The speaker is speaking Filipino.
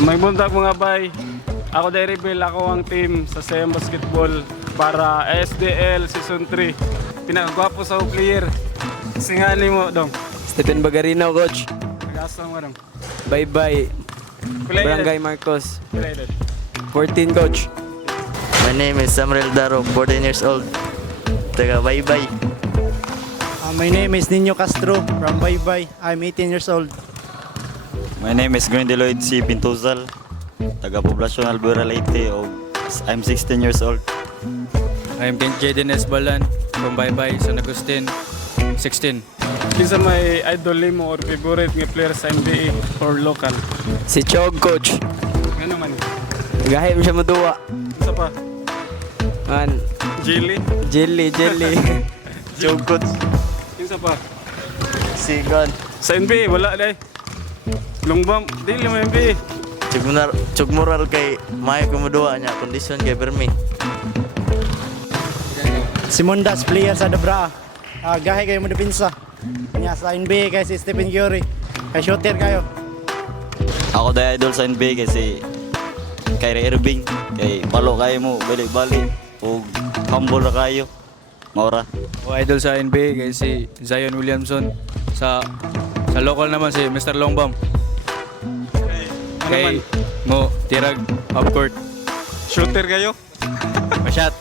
May buntag mga bay. Ako dahil reveal ako ang team sa Sayang Basketball para SDL Season 3. Pinakagwapo sa player. Singali mo dong. Stephen Bagarino, coach. Nag-asa mo dong. Bye-bye. Kulay Barangay Marcos. Kulay 14, coach. My name is Samuel Daro, 14 years old. Taga Baybay. My name is Nino Castro from Baybay. I'm 18 years old. My name is Gwendeloid C. Pintuzal, taga Poblacion Albera Leyte, I'm 16 years old. I'm Jaden Esbalan from Baybay, San Agustin, 16. Kinsa may idol mo or favorite nga player sa NBA or local? Si Chog, coach. Ano man? Gahim siya maduwa. Isa pa? Man, Jelly? jelly. Chog coach. Kinsa pa? Sigan. Sa NBA, wala day. Lungbam, dili mo NBA. Chugmural kay Maya Kumudua niya, kondisyon kay Bermi. Si Mundas, player sa Dabra. Gahe kayo mo depinsa. Nya sa NBA kay si Stephen Curry. Kay shooter kayo. Ako dahil idol sa NBA kasi Kyrie Irving, kay palo kayo mo, balik-balik, o humble na kayo, maura. O idol sa NBA kay si Zion Williamson. Sa local naman si Mr. Longbam. Ano man? Kay mo tirag half court. Shooter kayo? Masyat.